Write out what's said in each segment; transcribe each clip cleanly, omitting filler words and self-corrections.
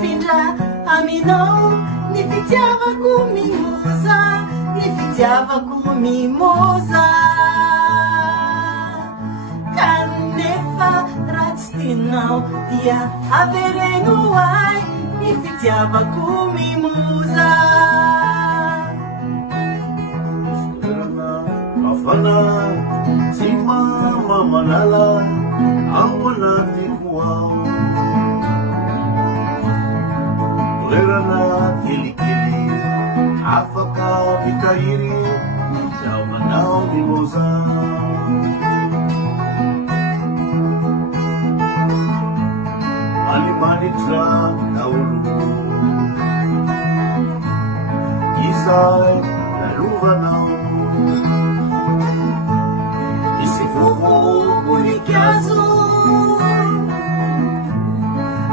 Findra aminao ny fitiavako mimoza, ny fitiavako mimoza. Kanefa raha tsy tinao dia avereno ay ny fitiavako mimoza. Afana tsy mamalala ao anatiko ao, toerana kelikely afaka mitahiry zaho manao mimoza. Manimanitra naolo izay nalovanao, misy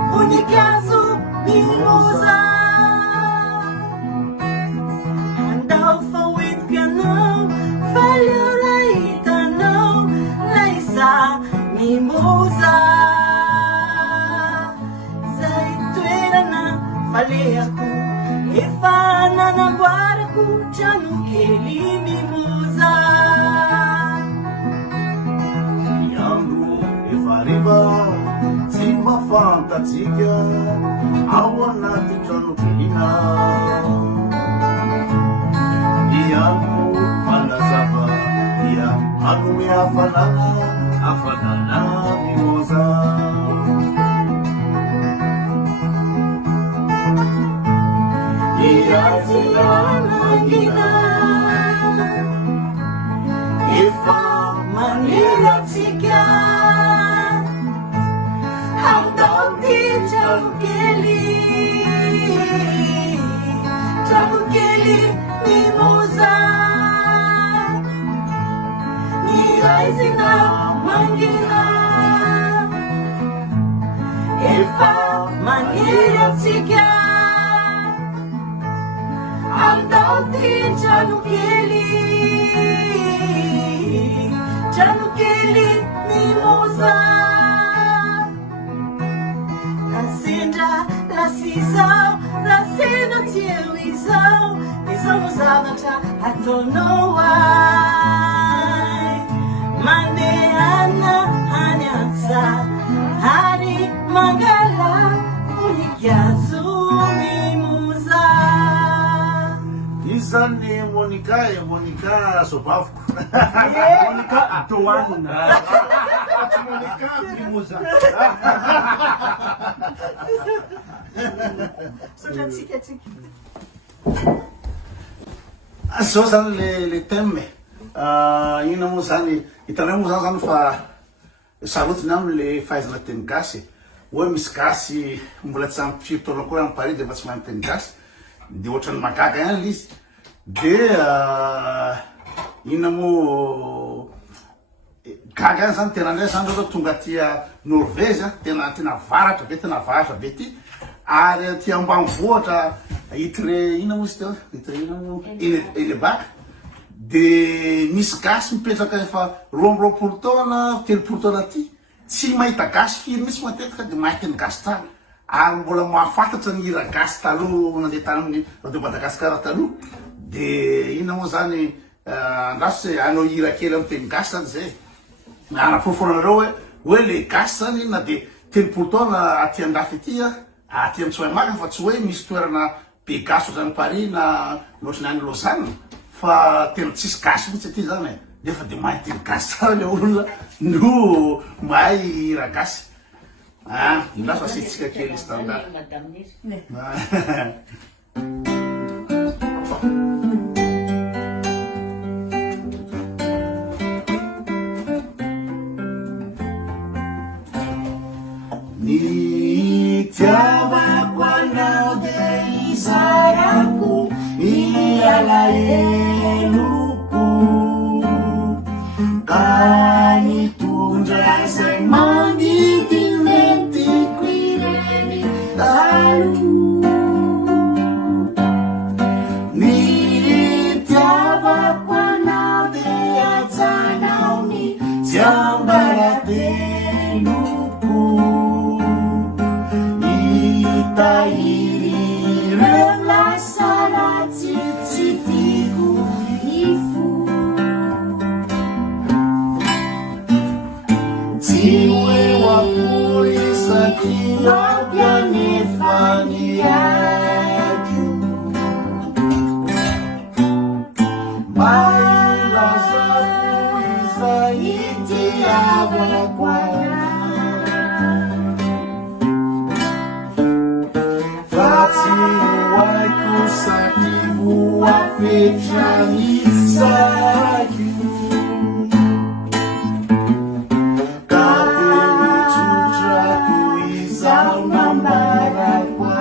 voninkazo mimoza. Andao fa hoentika anao, faly eo raha hitanao, laisa mimoza. faleako efa nanamboarako trano kely mimoza. Ny andro efa hariva tsy mafantatsika ao anaty trano kelyna. Ny andro manazava dia manome hafanana mimoza. Irazina mangina efa maniratsika handao ty trano kely mimoza. Irazina mangina efa maniratsika andao ty trano kely mimoza. Lasendra lasizao lasena tsy eo izao izao no zavatra ataonao ay mandeana any antsa ary mangala voninkazo mimoza. Izany Monica Sobavoko. Monica Doanina. Monica mimoza. Sotratsika Zao zany le thème. Ina moa zany hitanao moa zany fa sarotsiny amile fahaizana teny gasy. Hoe misy gasy mbola tsy ampy firy koa amin'ny Paris de fa tsy mahay teny gasy. De ohatrany magaga ihany izy. De ina moa gaga zany tena ndray zany zao tonga tia Norvège tena varatra be ty ary aty ambanivohitra itre ina moa izy teo itre ina moa Elebaka de misy gasy mipetraka efa 20 taona 30 taona aty tsy mahita gasy firy misy matetika de mahay teny gasy tsara ary mbola mahafantatra ny hira gasy taloha nandeha tany amin'ny radio Madagasikara taloha. De ina moa zany andraso anao hira kely amin'ny teny gasy zany zay anapofonareo hoe le gasy zany na de 30 taona aty andafy aty aty amin'ny Tsoaimaka fa tsy hoe misy toerana be gasy ohatrany Paris na loatrany any Lausanne fa tena tsisy gasy mihitsy aty zany nefa de mahay teny gasy tsara le olona no mahay hira gasy. Lasa asitsika kely izy tanda. Nitiavako anao de izarako ialaeloko ka nitondra zay mandidinetiko ireny talo. Nitiavako anao de ajanao ny tsiambarateloko itahiry ireo lasaratsy tsy tiako ifo tsy hoe akory isaky anefa niako malazako izay itiavako Fati waiko saki vuafetra isaki Kape michutra kuizao nambara kwa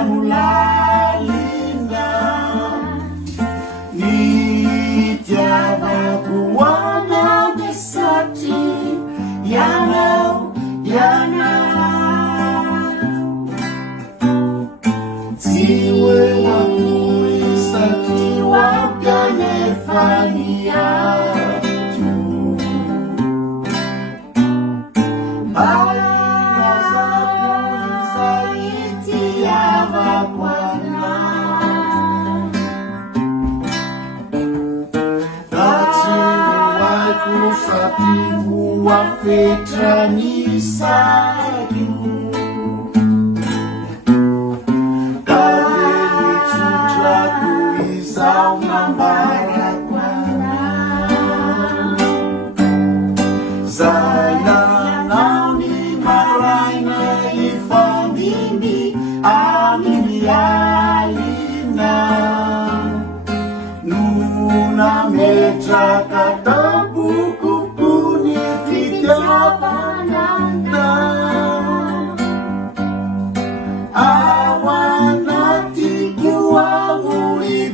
doranu lalinda nitiavako hoanao de satria ianao tsy hoe akory satria hoampianefa niato barazako izay itiavako anao fa tsy hoaiko satria voafetra ny saio Izao nambarako anao zainanao ny maraina ifamimby amin'ny alina no nametraka tambokoko ny fitiavananao ao anatiko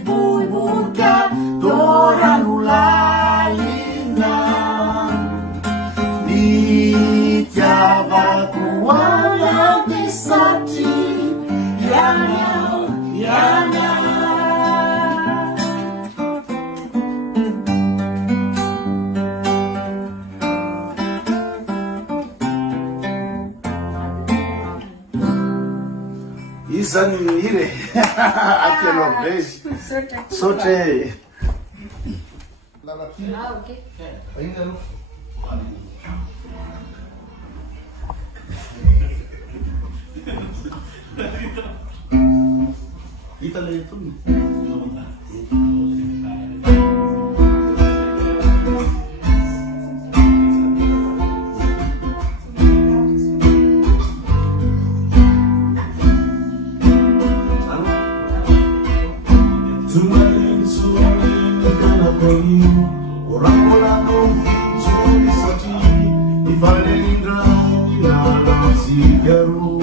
bubuka doranu lalinda nitiavako hoanao de satria ianao izany mire aqui no vez sote Okay. ainda não Italy tudo orang-orang itu disati di Valendra di dalam Sigaru.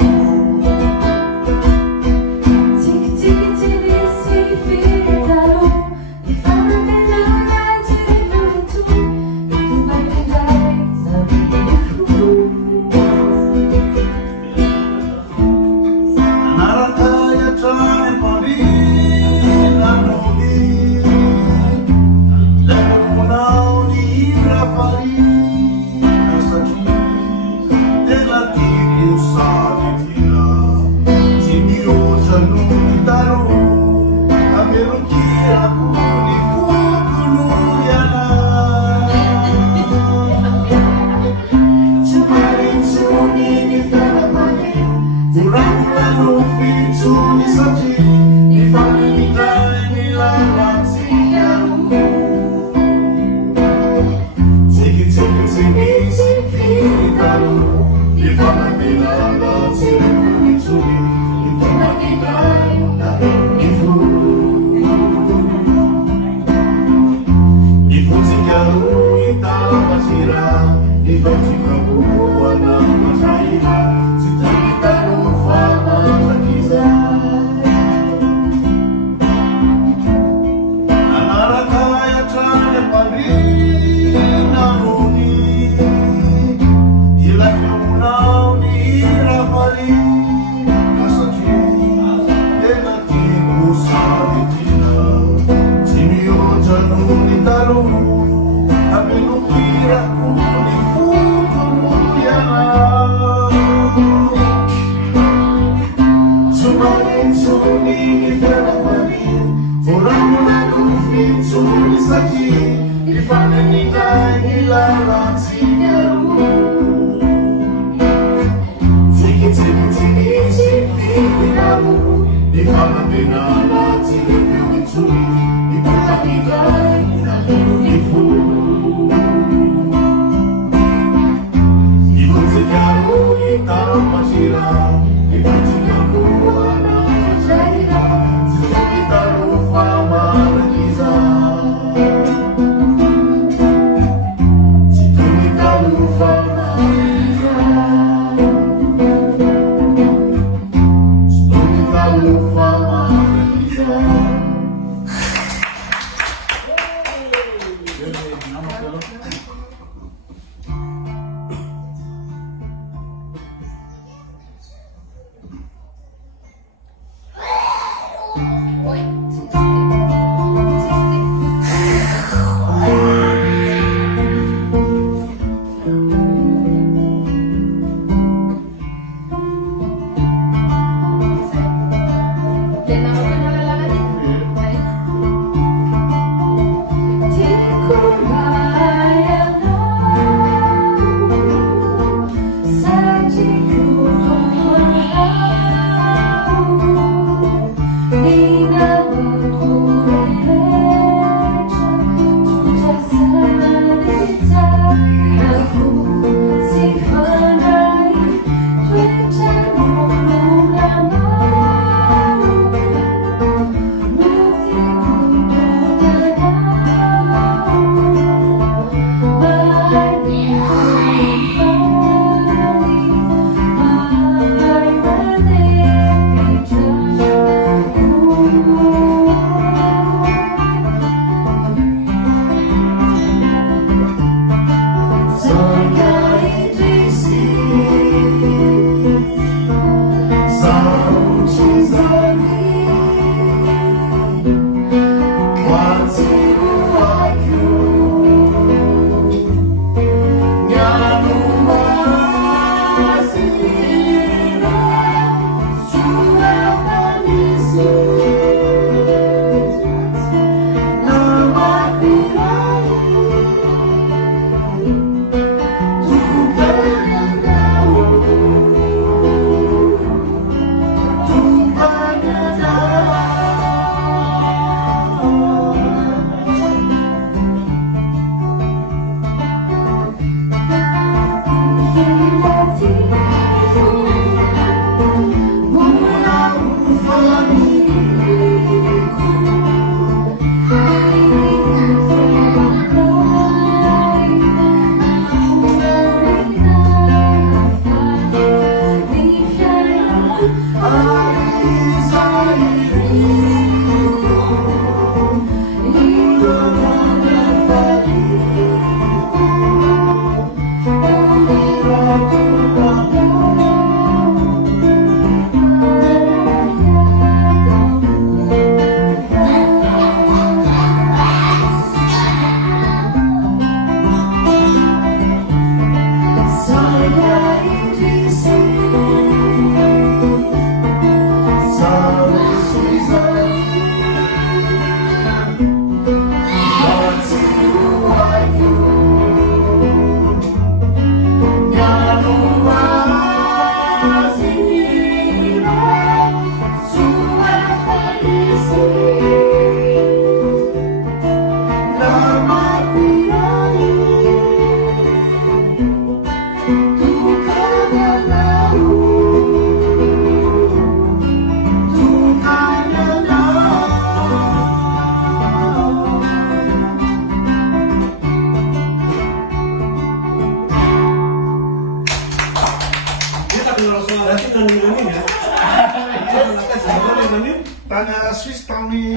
Tanya Swiss kami.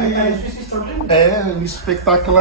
Di spektakel